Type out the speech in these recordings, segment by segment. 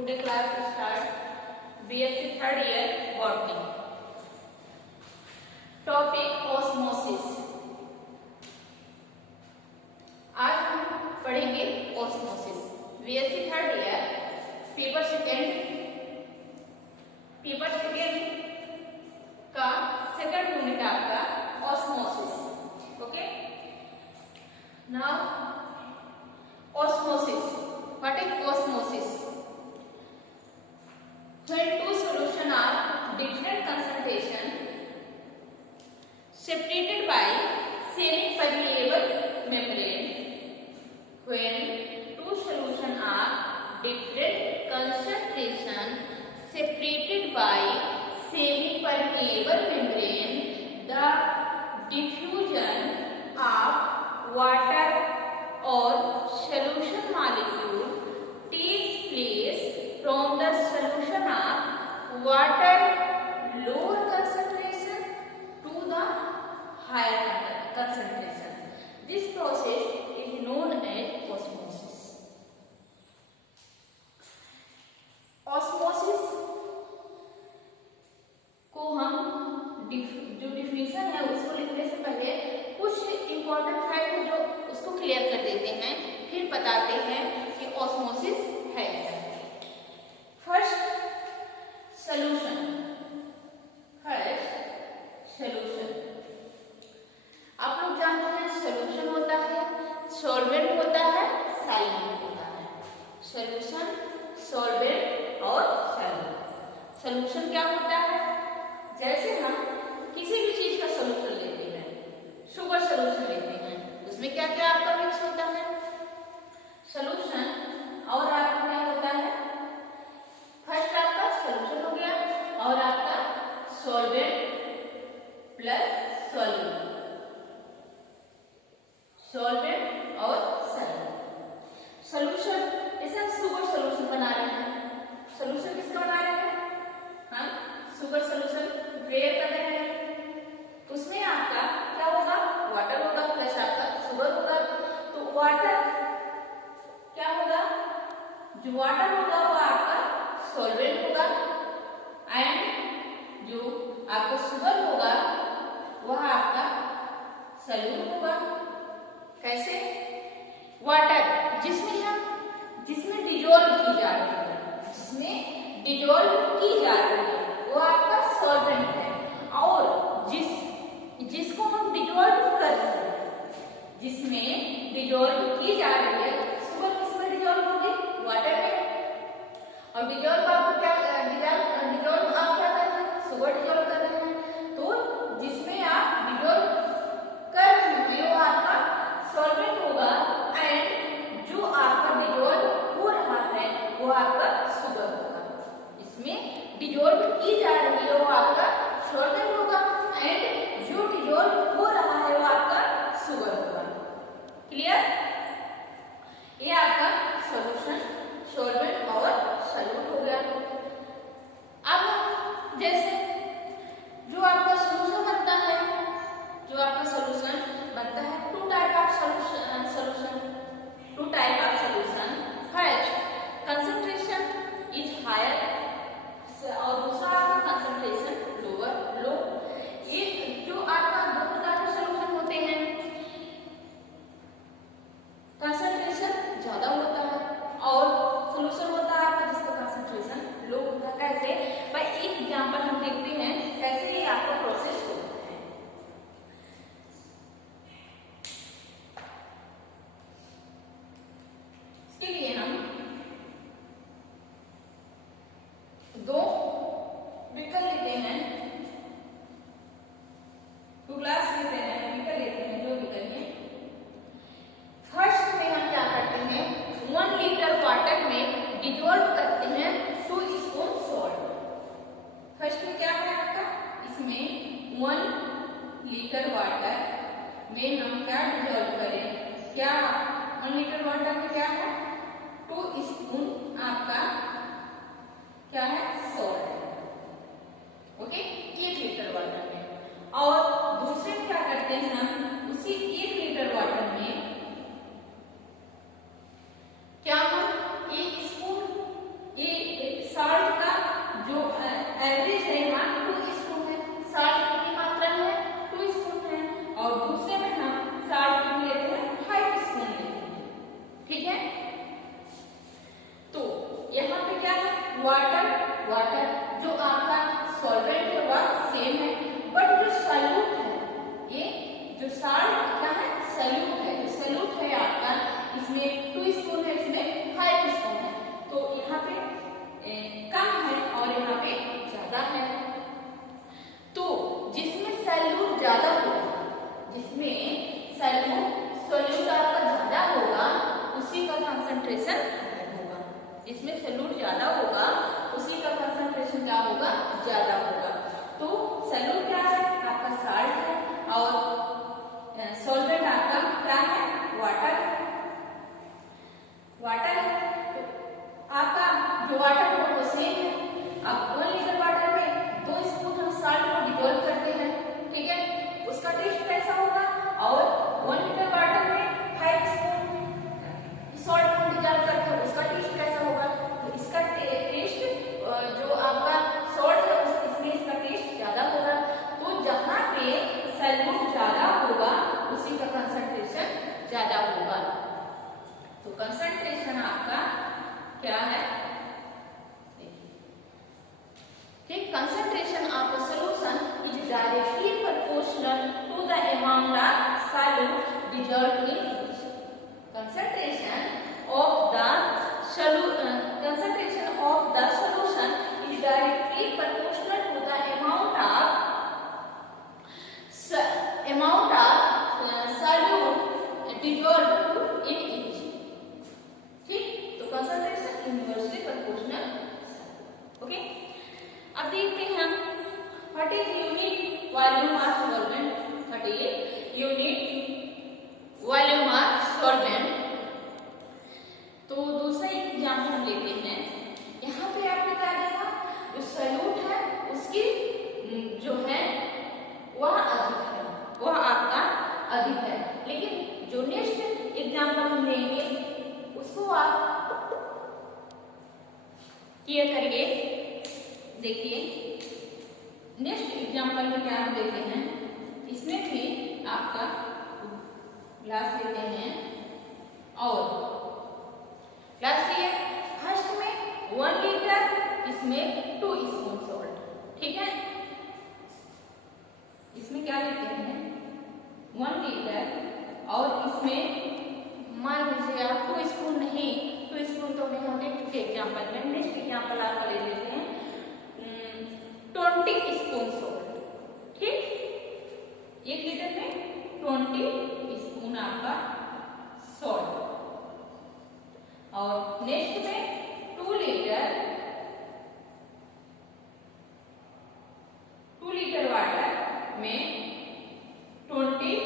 Today class start BSc third year botany. Topic osmosis. आज हम पढ़ेंगे osmosis. BSc third year paper second का second unit आपका osmosis. Okay, now osmosis. What is osmosis? When two solutions are different concentration separated by semi-permeable membrane. When two solutions are different concentration separated by semi-permeable membrane, the diffusion of water or solution molecule takes place from the solution of water lower concentration to the higher concentration. This process is known as osmosis. Osmosis को हम जो definition है उसको लिखने से पहले कुछ important fact है जो उसको क्लियर कर देते हैं, फिर बताते हैं कि ऑस्मोसिस है क्या। First solution. आप लोग जानते हैं सॉल्यूशन होता है, सॉल्वेंट होता है, सॉल्वेंट होता है। सॉल्यूशन, सॉल्वेंट और सॉल्वेंट। सॉल्यूशन क्या होता है? जैसे हम किसी भी चीज का सॉल्यूशन लेते हैं, शुगर सॉल्यूशन लेते हैं, उसमें क्या क्या आपका मिक्स होता है? सॉल्यूशन और आपका क्या होता है? फर्स्ट आपका सॉल्यूशन हो गया और आपका सॉल्वेंट प्लस सॉल्यूट, सॉल्वेंट और सॉल्वेंट। सॉल्यूशन जैसे हम शुगर सॉल्यूशन बना रहे हैं, सॉल्यूशन किसका बना रहे हैं? हम शुगर सॉल्यूशन प्रिपेयर कर रहे हैं, उसमें आपका क्या होगा? वाटर होगा प्लस आपका शुगर होगा। तो वाटर क्या होगा? जो वाटर होगा वो आपका सॉल्वेंट होगा एंड जो आपका शुगर होगा वह आपका सॉल्यूट होगा। कैसे? वाटर जिसमें डिजोल्व की जा रही है, वो आपका सॉल्वेंट है, और जिसको हम डिजोल्व कर रहे हैं, जिसमें डिजोल्व की जा रही है, शुगर किसमें डिजोल्व होगी? वाटर में। और डिजोल्व आप क्या कर रहे हैं? शुगर डिजोल्व कर रहे हैं। तो जिसमें आप डिजोल्व कर रहे हैं वो आपका सॉल्वेंट होगा एंड जो आपका डिजोल्व हो रहा है वो आपका शुगर होगा। इसमें डिजोल्व की जा रही है वो आपका सॉल्वेंट होगा एंड जो डिजोल्व हो रहा है वो आपका शुगर होगा। क्लियर? ये आपका सॉल्यूशन, सॉल्वेंट और सॉल्यूट हो गया। अब जैसे जो आपका सॉल्यूशन बनता है, two type of solution. First concentration is higher और दूसरा आपका कंसंट्रेशन लो। ये जो आपका दो प्रकार के सॉल्यूशन होते हैं, कंसंट्रेशन ज्यादा होता है और सॉल्यूशन होता है आपका जिसका कंसंट्रेशन लो होता है। कैसे? भाई एक एग्जांपल हम देखते हैं कैसे ये आपका प्रोसेस होता है। इसके लिए हम दो विकल लेते हैं, टू ग्लास लेते हैं, विकल लेते हैं, जो विकल है। फर्स्ट में हम क्या करते हैं? 1 लीटर वाटर में डिजोल्व करते हैं 2 स्पून सॉल्ट। फर्स्ट में क्या है आपका? इसमें 1 लीटर वाटर में हम क्या डिजोल्व करें? क्या 1 लीटर वाटर में क्या है? 2 स्पून आपका क्या है? सॉल्ट। ओके, 1 लीटर वाटर में। और दूसरे में क्या करते हैं? हम उसी 1 लीटर वाटर में क्या हम 1 स्पून कंसंट्रेशन होगा। जिसमें सॉल्यूट ज्यादा होगा उसी का कंसंट्रेशन क्या होगा, ज्यादा होगा। तो सॉल्यूट क्या है, आपका साल्ट है, और सॉल्वेंट आपका क्या है, वाटर है। वाटर है तो आपका जो वाटर है वो सेम है। अब 1 लीटर वाटर में 2 स्पून हम साल्ट को डिसॉल्व करते हैं, ठीक है, उसका टेस्ट कैसा होगा, और 1 लीटर वाटर में 5 स्पून सॉल्ट को डिसॉल्व करते हैं उसका टेस्ट कैसा होगा। तो इसका टेस्ट जो आपका सॉल्ट है इसमें इसका टेस्ट ज्यादा होगा। तो जहाँ पे सॉल्यूट ज्यादा होगा उसी का कंसंट्रेशन ज्यादा होगा। तो कंसंट्रेशन आपका क्या है, ठीक, concentration of a solution is directly proportional to the amount of solute dissolved in it. Concentration of the solution is directly proportional to the amount of solute dissolved in it. ठीक, तो concentration inversely proportional. Okay, अब देखते हैं हम what is unit volume of solvent. What is unit volume of solvent. तो दूसरा example हम लेते हैं। यहाँ पे आपने क्या देखा, जो सॉल्यूट है उसकी जो है वह अधिक है, वह आपका अधिक है। लेकिन जो नेक्स्ट एग्जांपल हम लेंगे उसको आप क्लियर करिए। देखिए नेक्स्ट एग्जांपल में क्या हम देते हैं, इसमें भी आपका ग्लास लेते हैं और ग्लास लिए फर्स्ट में 1 लीटर, इसमें 2 स्पून सॉल्ट, ठीक है। इसमें क्या लेते हैं 1 लीटर और इसमें मान लीजिए आप 2 स्पून नहीं, 2 स्पून तो नहीं होते क्योंकि एग्जाम्पल में, नेक्स्ट एग्जाम्पल आपका ले लेते हैं 20 स्पून सॉल्ट, ठीक, 1 लीटर में 20 स्पून आपका सॉल्ट, और नेक्स्ट में 2 लीटर वाटर में 20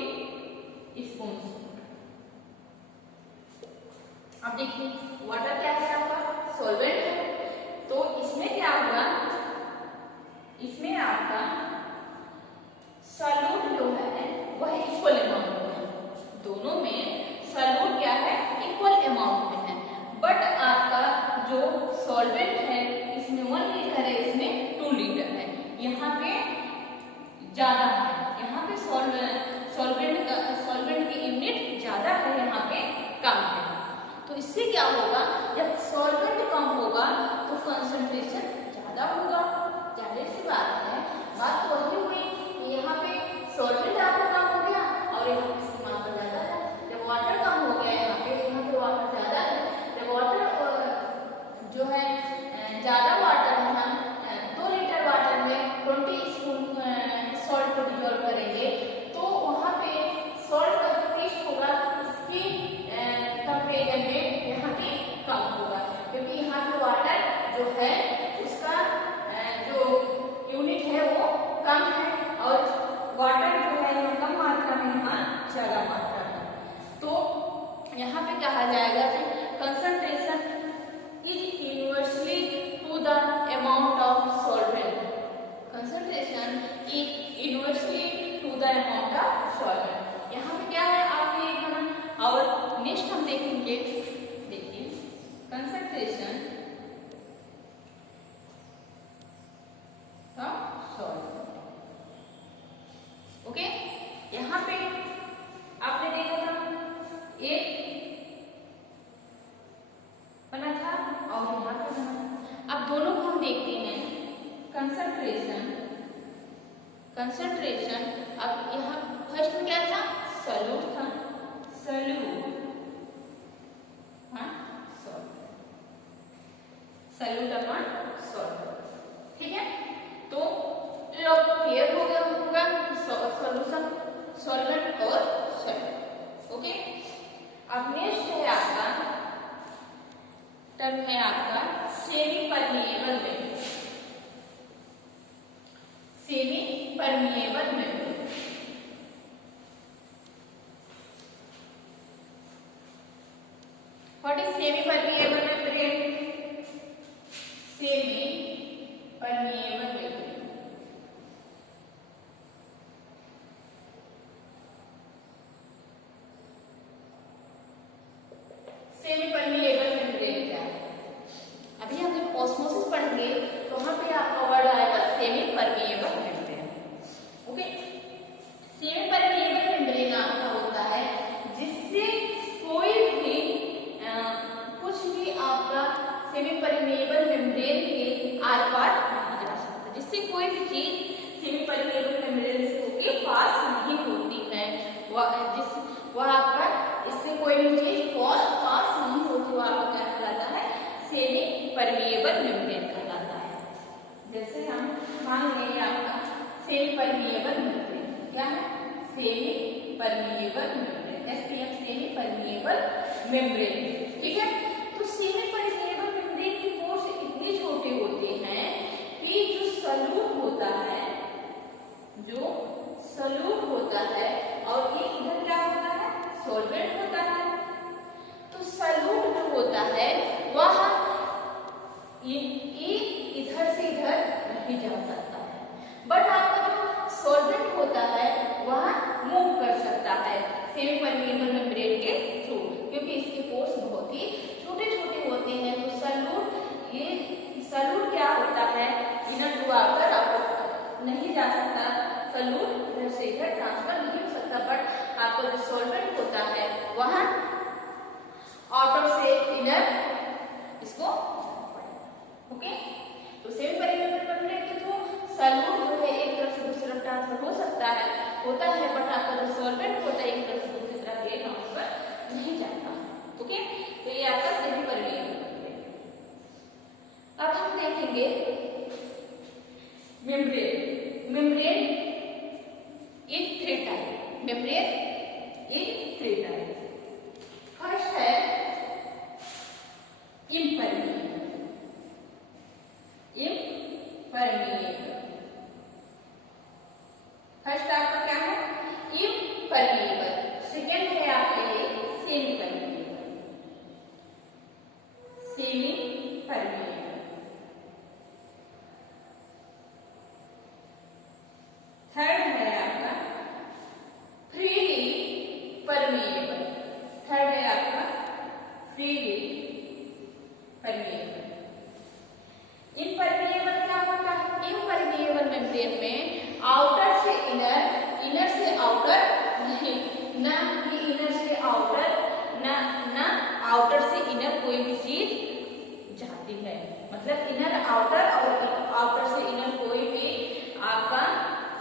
स्पून। अब देखिए वाटर क्या है आपका, सॉल्वेंट है, तो इसमें क्या होगा, इसमें आपका सॉल्यूट जो है वह इक्वल अमाउंट में है। दोनों में सॉल्यूट क्या है, इक्वल अमाउंट में है। बट आपका जो सॉल्वेंट है इसमें 1 लीटर है, इसमें 2 लीटर है, यहाँ पे ज्यादा है, यहाँ पे सॉल्वेंट की यूनिट ज्यादा है, यहाँ पे कम है। तो इससे क्या होगा, जब सॉल्वेंट कम होगा तो कंसंट्रेशन ज्यादा होगा। जाहिर सी बात है, बात तो वही हुई कि यहाँ पे सॉल्वेंट आपका कम हो गया और यहाँ पे इसकी मात्रा ज्यादा है। जब वाटर कम हो गया यहाँ पे वाटर ज्यादा है, जब वाटर जो है ज्यादा वाटर में हम 2 लीटर वाटर में 20 स्पून सॉल्ट को डिसॉल्व करेंगे तो वहाँ पे सॉल्ट का जो टेस्ट होगा इसकी कंपेरिजन में यहाँ पे कम होगा, क्योंकि यहाँ पे वाटर जो है उसका जो यूनिट है वो कम है और वाटर जो है कम मात्रा में, यहाँ ज्यादा मात्रा में। तो यहाँ पे कहा जाएगा कि concentration is inversely to the amount of solvent. Concentration is inversely to the amount of solvent. यहाँ पे क्या है आपने ये बना, और नेक्स्ट हम देखेंगे, देखिए कंसंट्रेशन ऑफ सॉल्वेंट। ओके, यहाँ पे आपने देखा था एक बना था और यहाँ पे बना। अब दोनों को हम देखते हैं, कंसंट्रेशन। अब यहाँ फर्स्ट में क्या था, सॉल्यूट था, सॉल्यूट, हाँ सॉल्यूट अपॉन सॉल्वेंट, ठीक है। तो लोग क्लियर हो गया होगा सॉल्यूशन, सॉल्वेंट और सॉल्वेंट। ओके, अब नेक्स्ट है आपका टर्म है आपका semi permeable membrane. Semi permeable membrane. What is semi permeable membrane? Semi permeable membrane semi permeable membrane क्या है? अभी हम जब ऑस्मोसिस पढ़ेंगे तो वहां पे आपका वर्ड आएगा semi permeable membrane. Okay, semi permeable membrane आपका होता है जिससे कोई भी कुछ भी आपका सेमी परमिएबल मेम्ब्रेन के आर पार नहीं जा सकता, जिससे कोई भी चीज सेमी परमिएबल मेम्ब्रेन से होके पास नहीं होती है, वह आपका इससे कोई भी चीज पास नहीं होती, वो आपका क्या कहलाता है? सेमी परमिएबल मेम्ब्रेन कहलाता है। जैसे हम मान लेंगे आपका सेमी परमिएबल मेम्ब्रेन क्या है? Semi permeable membrane, SPM semi permeable membrane. ठीक है, तो सेमी परमिएबल मेम्ब्रेन की पोर्स इतने छोटे होते हैं कि जो सॉल्यूट होता है, जो सॉल्यूट होता है, और ये इधर क्या होता है? सॉल्वेंट होता है। तो सॉल्यूट जो होता है वह ये इधर से इधर नहीं जा सकता है, बट आपका जो सॉल्वेंट होता है वह मूव कर सकता है सेमी परमिएबल मेम्ब्रेन के थ्रू, क्योंकि इसके पोर्स बहुत ही छोटे छोटे होते हैं। तो सॉल्यूट, ये सॉल्यूट क्या होता है? इधर टू आकर नहीं जा सकता, सॉल्यूट इधर से इधर ट्रांसफर नहीं हो सकता, बट आपका जो सॉल्वेंट होता है वह आउटर से इनर इसको। ओके, तो सेमी परमिएबल मेम्ब्रेन के थ्रू सॉल्यूट जो है एक तरफ से दूसरी तरफ ट्रांसफर हो सकता है, होता है, बट आपका जो सॉल्वेंट होता है एक तरफ से दूसरी तरफ ये ट्रांसफर नहीं जाता। ओके, तो ये आपका सेमी परमिएबल मेम्ब्रेन। अब हम देखेंगे membrane. Membrane in three type. Membrane in three type. First है इम्परमिएबल। इम्परमिएबल फर्स्ट आपका क्या है? इम्परमिएबल। सेकेंड है आपके लिए semi permeable. Semi permeable. Third है आपका फ्रीली परमिएबल। थर्ड है आपका फ्रीली परमिएबल। इम्परमिएबल क्या होता है? इम्परमिएबल मेम्ब्रेन में आउटर से इनर, इनर से आउटर नहीं, ना ही इनर से आउटर, ना आउटर से इनर कोई भी चीज जाती है। मतलब इनर आउटर और आउटर से इनर कोई भी आपका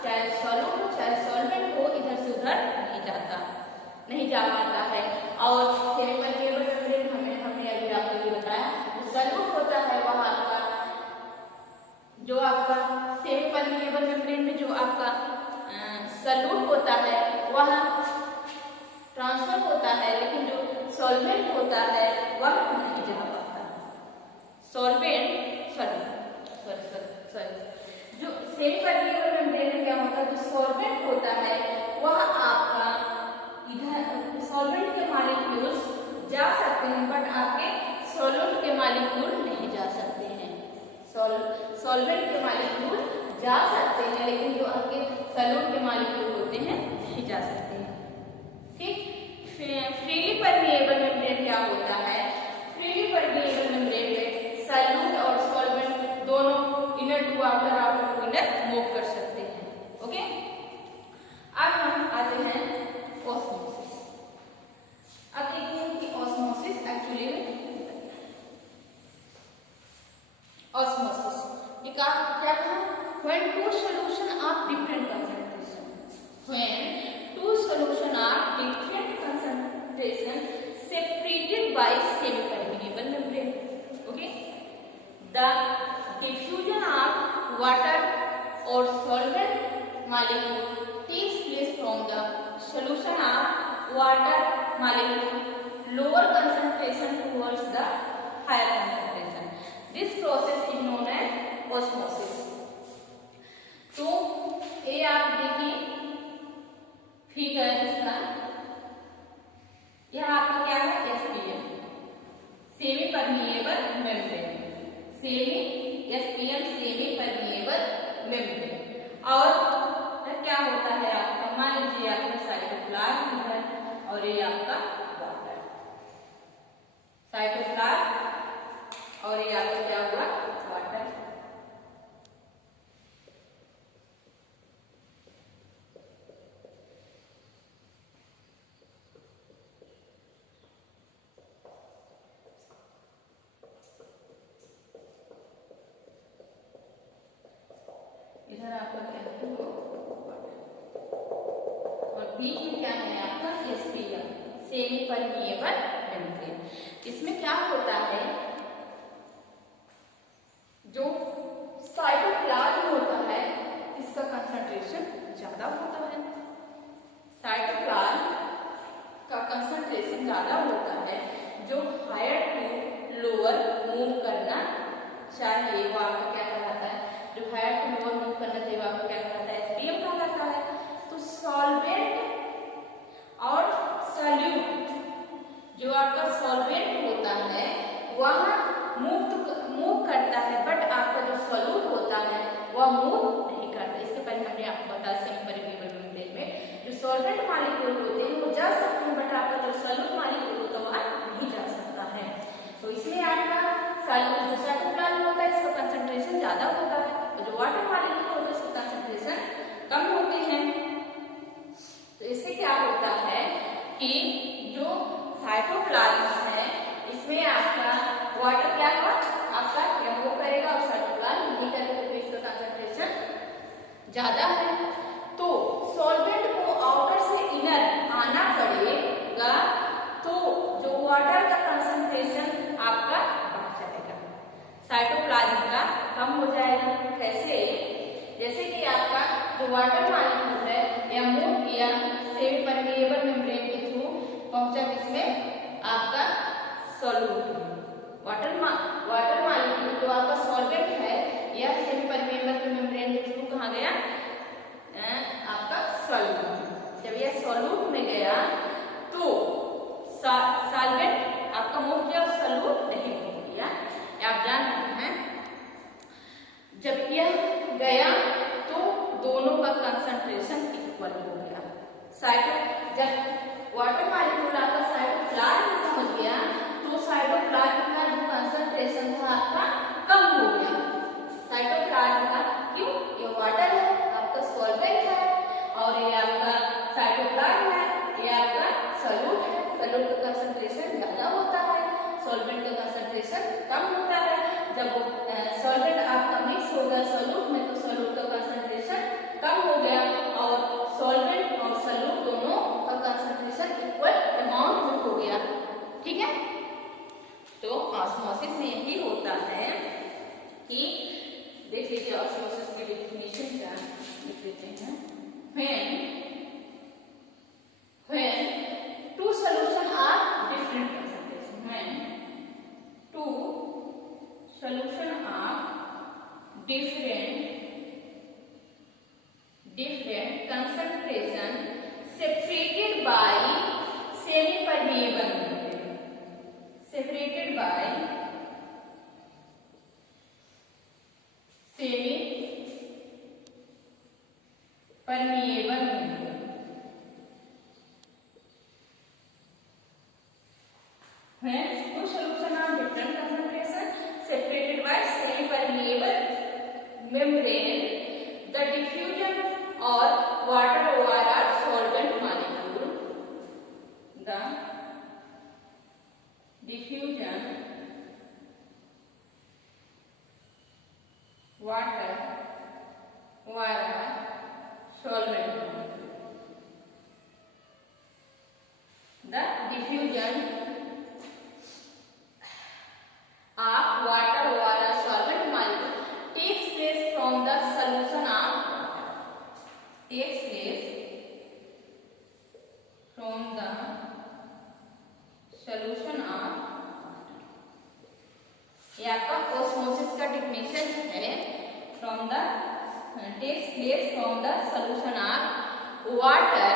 चाहे सॉल्यूट हो चाहे सॉल्वेंट हो इधर से उधर नहीं जा पाता है। और सेमी परमिएबल मेम्ब्रेन हमने अभी आपको ये बताया, जो सॉल्यूट होता है वह आपका, जो आपका सेमी परमिएबल मेम्ब्रेन में जो आपका सॉल्यूट होता है वह ट्रांसफर होता है, लेकिन जो सॉल्वेंट होता है वह नहीं जा पाता। सॉल्वेंट सॉरी जो सेमी परमिएबल मेम्ब्रेन में क्या होता है, जो सॉल्वेंट होता है वह आपका इधर सॉल्वेंट के मॉलिक्यूल्स जा सकते हैं, बट आपके सॉल्यूट के मॉलिक्यूल नहीं जा सकते हैं। सॉल्वेंट के मॉलिक्यूल जा सकते हैं, लेकिन जो आपके सॉल्यूट के मॉलिक्यूल होते हैं नहीं जा सकते हैं। ठीक, फ्रीली परमिएबल मेम्ब्रेन क्या होता है? फ्रीली परमिएबल मेम्ब्रेन में सॉल्यूट और सॉल्वेंट दोनों inner to outer, outer to inner move कर सकते हैं। ओके, अब हम आते हैं ऑस्मोसिस। अब देखते हैं कि ऑस्मोसिस एक्चुअली में ऑस्मोसिस ये क्या था? When two solutions are different concentration, when two solutions are different concentration separated by semi-permeable membrane, okay, the diffusion of water or solvent molecule takes place from the solution of water molecule lower concentration towards the higher concentration. Permeable membrane, semi SPM semi permeable membrane. और क्या होता है आपका, मान लीजिए आपका cytoplasm है और ये आपका वाटर, साइटोप्लाज्म और ये आपका क्या हुआ, वाटर। इधर आपका क्या है और बीच में क्या है आपका SPM सेमी परमिएबल मेम्ब्रेन। इसमें क्या होता है, जो साइटोप्लाज्म होता है इसका कंसंट्रेशन ज्यादा होता है, साइटोप्लाज्म का कंसंट्रेशन ज्यादा होता है, जो हायर टू लोअर मूव करना चाहिए वो आपका क्या कहलाता है, जो हायर टू लोअर मूव करना चाहिए वो आपको क्या कहलाता है, SPM कहलाता है। तो सॉल्वेंट और सॉल्यूट, जो आपका सॉल्वेंट होता है वह मूव करता है, बट आपका जो सॉल्यूट होता है वह मूव नहीं करता। इससे पहले हमने आपको बताया सेमी परमिएबल मेम्ब्रेन में जो सॉल्वेंट मॉलिक्यूल होते हैं वो जा सकते हैं, बट आपका जो सॉल्यूट मॉलिक्यूल होता है वह नहीं जा सकता है। तो इसलिए आपका जो साइटोप्लाज्म होता है इसका कंसंट्रेशन ज्यादा होता है, और जो वाटर मॉलिक्यूल होता है इसका कंसंट्रेशन कम होते हैं। तो इससे क्या होता है कि जो साइटोप्लाज्म है इसमें आपका वाटर क्या हुआ, आपका क्या मूव करेगा और साइटोप्लाज्म नहीं करेगा, तो इसका कंसंट्रेशन ज्यादा है। तो सॉल्वेंट को आउटर से इनर आना पड़ेगा, तो जो वाटर का कंसंट्रेशन आपका बढ़ जाएगा, साइटोप्लाज्म का कम हो जाएगा। कैसे, जैसे कि आपका जो वाटर मॉलिक्यूल है या मूव किया सेमी परमिएबल मेम्ब्रेन के थ्रू, पहुंचा किसमें, आपका सॉल्यूट में। वाटर मॉलिक्यूल जो आपका सॉल्वेंट है या सेमी परमिएबल मेम्ब्रेन के थ्रू कहाँ गया, आपका सॉल्यूट। जब यह सॉल्यूट में गया तो सॉल्वेंट आपका मूव किया, सॉल्यूट नहीं मूव किया। आप जान रहे हैं, जब यह गया तो दोनों का कंसंट्रेशन इक्वल हो गया। जब वाटर मॉलिक्यूल आपका साइटोप्लाज्म पहुंच गया तो साइटोप्लाज्म का जो कंसंट्रेशन था आपका कम हो गया। साइटोप्लाज्म का क्यों, ये वाटर है, आपका सॉल्वेंट है, और ये आपका साइटोप्लाज्म है, ये आपका सॉल्यूट है। सॉल्यूट का कंसंट्रेशन ज्यादा होता है, सॉल्वेंट का कंसंट्रेशन कम होता है। जब सॉल्वेंट आपका मिक्स हो गया सॉल्यूट में तो सॉल्यूट का कंसंट्रेशन कम हो गया, और सॉल्वेंट और सॉल्यूट दोनों का कंसंट्रेशन इक्वल अमाउंट में हो गया। ठीक है, तो ऑस्मोसिस में यही होता है कि देख लीजिए ऑस्मोसिस की डेफिनेशन क्या लिख लेते हैं। when two solution are different concentration, when two solution are different concentration separated by semi permeable membrane, separated by semi permeable membrane, when two solution are different concentration separated by semi permeable membrane, the diffusion or water over our solvent molecule, the diffusion water over our solvent molecule, the diffusion of water over a solvent molecule takes place from the solution of water, takes place from the solution of water। ये आपका osmosis का definition है, from the takes place from the solution of water,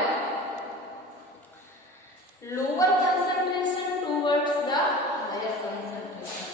lower concentration towards the higher concentration,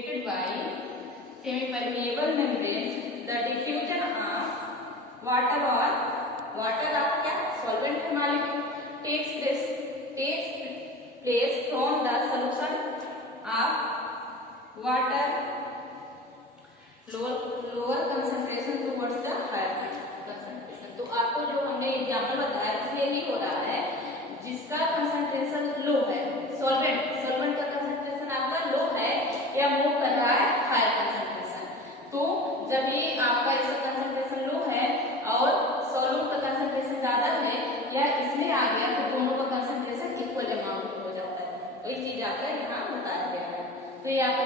created by semi-permeable membrane, the diffusion of water or water of क्या solvent है molecule takes place from the solution of water lower concentration towards the higher concentration। तो आपको जो हमने example बताया उसमें यही हो रहा है जिसका कंसंट्रेशन लो है, सॉल्वेंट का कंसंट्रेशन आपका लो है या मूव कर रहा है हायर कंसंट्रेशन। तो जब ये आपका इसका कंसंट्रेशन लो है और सॉल्यूट का कंसंट्रेशन ज्यादा है या इसमें आ गया तो दोनों का कंसंट्रेशन इक्वल अमाउंट हो जाता है। तो ये चीज आपका यहाँ बताया गया है। तो ये आपका